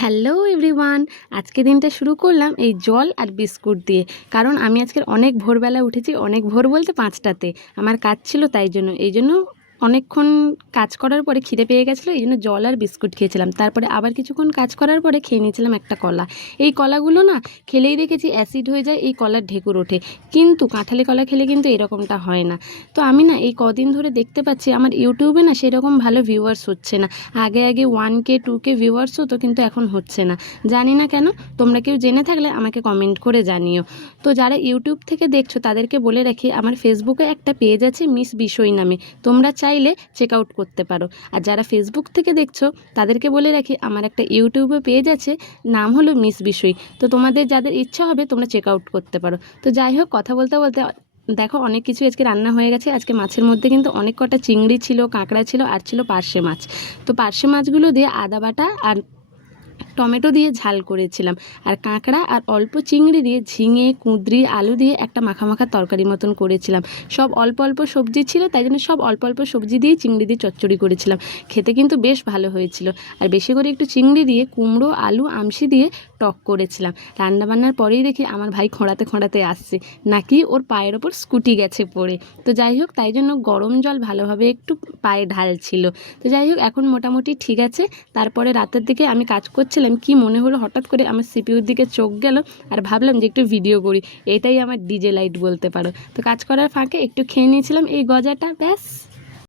Hello everyone, আজকে দিনটা শুরু করলাম এই জল আর বিস্কুট দিয়ে। কারণ আমি আজকের অনেক ভোরবেলা উঠেছি, অনেক ভোর বলতে 5টাতে। আমার কাজ ছিল, তাই জন্য অনেকক্ষণ কাজ করার পরে খিদে পেয়ে গেছিলো, এই জন্য জল আর বিস্কুট খেয়েছিলাম। তারপরে আবার কিছুক্ষণ কাজ করার পরে খেয়ে নিয়েছিলাম একটা কলা। এই কলাগুলো না খেলেই দেখেছি অ্যাসিড হয়ে যায়, এই কলার ঢেকুর ওঠে। কিন্তু কাঁঠালি কলা খেলে কিন্তু এরকমটা হয় না। তো আমি না এই কদিন ধরে দেখতে পাচ্ছি আমার ইউটিউবে না সেরকম ভালো ভিউয়ার্স হচ্ছে না। আগে 1K 2K ভিউয়ার্স হতো, কিন্তু এখন হচ্ছে না, জানি না কেন। তোমরা কেউ জেনে থাকলে আমাকে কমেন্ট করে জানিও। তো যারা ইউটিউব থেকে দেখছো তাদেরকে বলে রাখি, আমার ফেসবুকে একটা পেজ আছে মিস বিষয় নামে, তোমরা চাইলে চেক আউট করতে পারো। আর যারা ফেসবুক থেকে দেখছো তাদেরকে বলে রাখি, আমার একটা ইউটিউবে পেজ আছে, নাম হলো মিস বিষয়। তো তোমাদের যাদের ইচ্ছা হবে তোমরা চেক আউট করতে পারো। তো যাই হোক, কথা বলতে বলতে দেখো অনেক কিছু আজকে রান্না হয়ে গেছে। আজকে মাছের মধ্যে কিন্তু অনেক কটা চিংড়ি ছিল, কাঁকড়া ছিল, আর ছিল পার্শে মাছ। তো পার্শে মাছগুলো দিয়ে আদা বাটা আর টমেটো দিয়ে ঝাল করেছিলাম। আর কাঁকড়া আর অল্প চিংড়ি দিয়ে ঝিঙে কুঁদরি আলু দিয়ে একটা মাখা মাখা তরকারি মতন করেছিলাম। সব অল্প অল্প সবজি ছিল, তাই জন্য সব অল্প অল্প সবজি দিয়ে চিংড়ি দিয়ে চচ্চড়ি করেছিলাম। খেতে কিন্তু বেশ ভালো হয়েছিল। আর বেশি করে একটু চিংড়ি দিয়ে কুমড়ো আলু আমসি দিয়ে টক করেছিলাম। রান্নাবান্নার পরেই দেখি আমার ভাই খোঁড়াতে খোঁড়াতে আসছে, নাকি ওর পায়ের ওপর স্কুটি গেছে পড়ে। তো যাই হোক, তাই জন্য গরম জল ভালোভাবে একটু পায়ে ঢালছিল। তো যাই হোক, এখন মোটামুটি ঠিক আছে। তারপরে রাতের দিকে আমি কাজ করছিলাম, কি মনে হলো হঠাৎ করে আমার সিপিউর দিকে চোখ গেল, আর ভাবলাম যে একটু ভিডিও করি। এটাই আমার ডিজে লাইট বলতে পারো। তো কাজ করার ফাঁকে একটু খেয়ে নিয়েছিলাম এই গজাটা, ব্যাস।